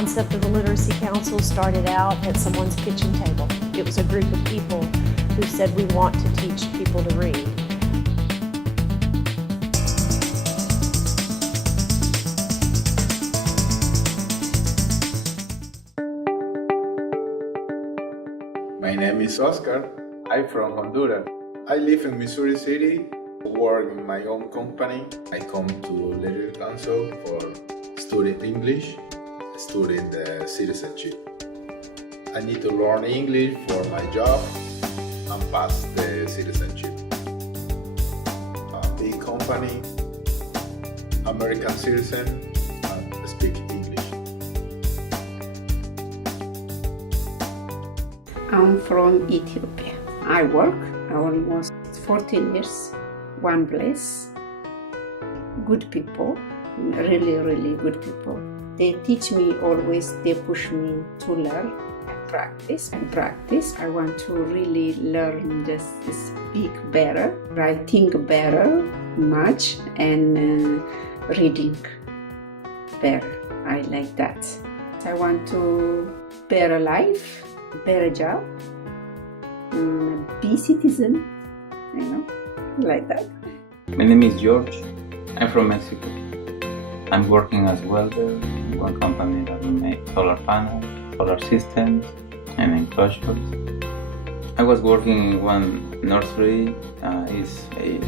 concept of the Literacy Council started out at someone's kitchen table. It was a group of people who said, we want to teach people to read. My name is Oscar. I'm from Honduras. I live in Missouri City, work in my own company. I come to Literacy Council for studying English, studying the citizenship. I need to learn English for my job and pass the citizenship. A big company, American citizen, and speak English. I'm from Ethiopia. I work almost 14 years, one place. Good people, really, really good people. They teach me always, they push me to learn and practice and practice. I want to really learn just speak better, writing better, much, and reading better. I like that. I want to better life, better job, be citizen, like that. My name is George. I'm from Mexico. I'm working as welder in one company that makes solar panels, solar systems, and enclosures. I was working in one nursery. It's a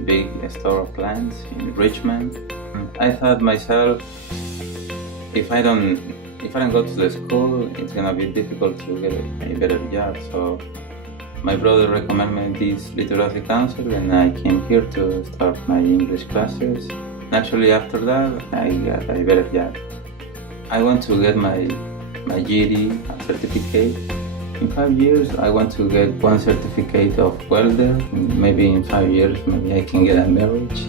big store of plants in Richmond. I thought myself, if I don't go to the school, it's gonna be difficult to get a better job. So my brother recommended me this Literacy Council, and I came here to start my English classes. Naturally, after that, I got a better job. I want to get my GED certificate. In 5 years, I want to get one certificate of welder. Maybe in 5 years, maybe I can get a marriage.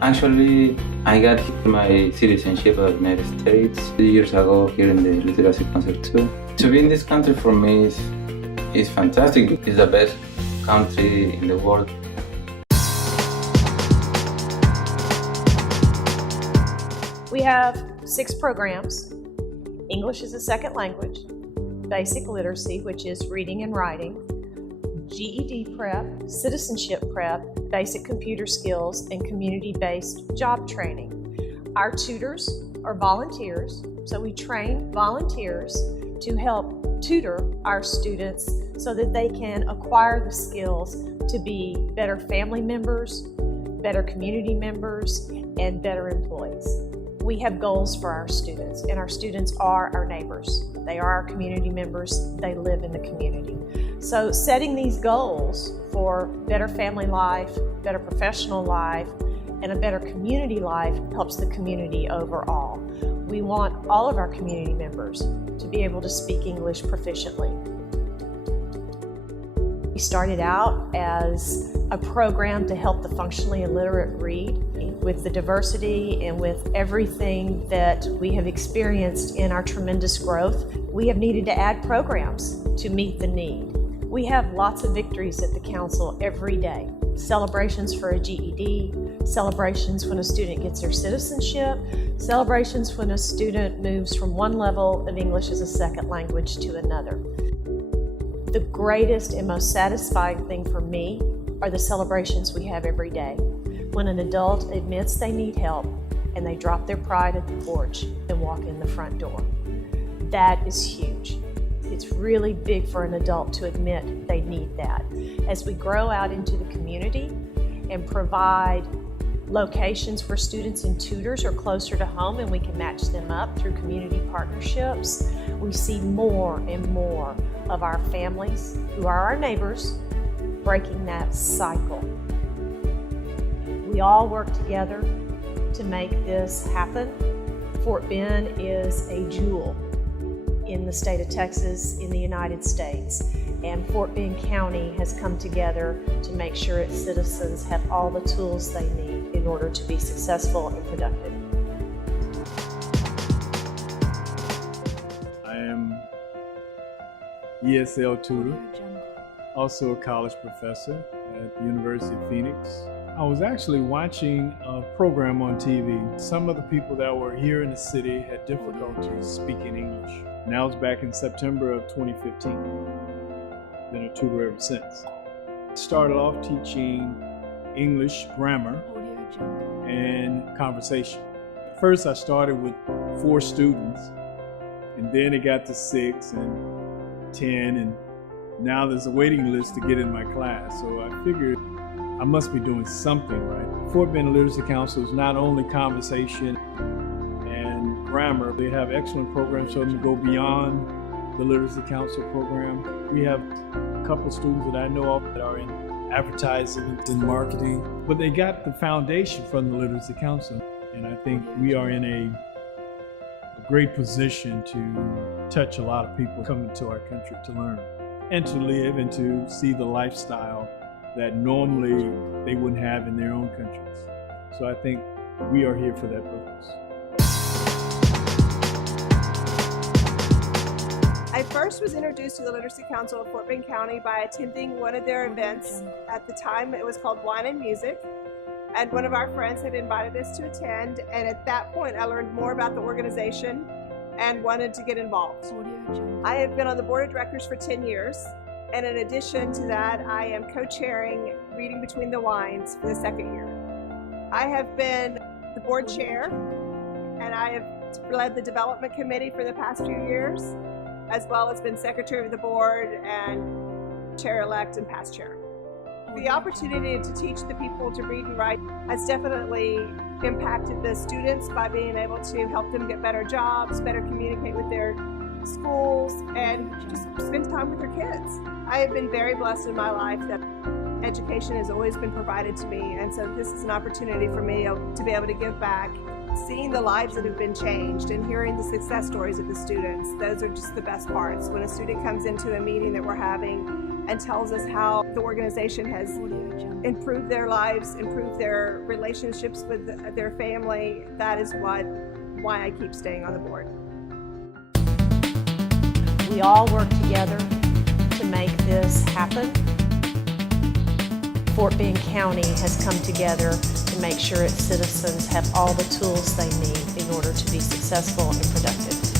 Actually, I got my citizenship of the United States 2 years ago here in the Literacy Council too. To be in this country for me is fantastic. It's the best country in the world. We have 6 programs: English as a second language, basic literacy, which is reading and writing, GED prep, citizenship prep, basic computer skills, and community-based job training. Our tutors are volunteers, so we train volunteers to help tutor our students so that they can acquire the skills to be better family members, better community members, and better employees. We have goals for our students, and our students are our neighbors. They are our community members. They live in the community. So setting these goals for better family life, better professional life, and a better community life helps the community overall. We want all of our community members to be able to speak English proficiently. We started out as a program to help the functionally illiterate read. With the diversity and with everything that we have experienced in our tremendous growth, we have needed to add programs to meet the need. We have lots of victories at the council every day. Celebrations for a GED, celebrations when a student gets their citizenship, celebrations when a student moves from one level of English as a second language to another. The greatest and most satisfying thing for me are the celebrations we have every day. When an adult admits they need help and they drop their pride at the porch and walk in the front door. That is huge. It's really big for an adult to admit they need that. As we grow out into the community and provide locations for students and tutors are closer to home and we can match them up through community partnerships, we see more and more of our families, who are our neighbors, breaking that cycle. We all work together to make this happen. Fort Bend is a jewel in the state of Texas, in the United States, and Fort Bend County has come together to make sure its citizens have all the tools they need in order to be successful and productive. I am ESL tutor, also a college professor at the University of Phoenix. I was actually watching a program on TV. Some of the people that were here in the city had difficulties speaking English. And that was back in September of 2015. Been a tutor ever since. Started off teaching English grammar and conversation. First I started with 4 students, and then it got to 6 and 10, and now there's a waiting list to get in my class. So I figured I must be doing something right. Fort Bend Literacy Council is not only conversation and grammar, they have excellent programs for them to go beyond the Literacy Council program. We have a couple students that I know of that are in advertising and marketing, but they got the foundation from the Literacy Council. And I think we are in a great position to touch a lot of people coming to our country to learn and to live and to see the lifestyle that normally they wouldn't have in their own countries. So I think we are here for that purpose. I first was introduced to the Literacy Council of Fort Bend County by attending one of their events. At the time it was called Wine and Music, and one of our friends had invited us to attend, and at that point I learned more about the organization and wanted to get involved. I have been on the board of directors for 10 years. And in addition to that, I am co-chairing Reading Between the Wines for the 2nd year. I have been the board chair, and I have led the development committee for the past few years, as well as been secretary of the board and chair-elect and past chair. The opportunity to teach the people to read and write has definitely impacted the students by being able to help them get better jobs, better communicate with their schools, and just spend time with their kids. I have been very blessed in my life that education has always been provided to me, and so this is an opportunity for me to be able to give back. Seeing the lives that have been changed and hearing the success stories of the students, those are just the best parts. When a student comes into a meeting that we're having and tells us how the organization has improved their lives, improved their relationships with their family, that is why I keep staying on the board. We all work together to make this happen. Fort Bend County has come together to make sure its citizens have all the tools they need in order to be successful and productive.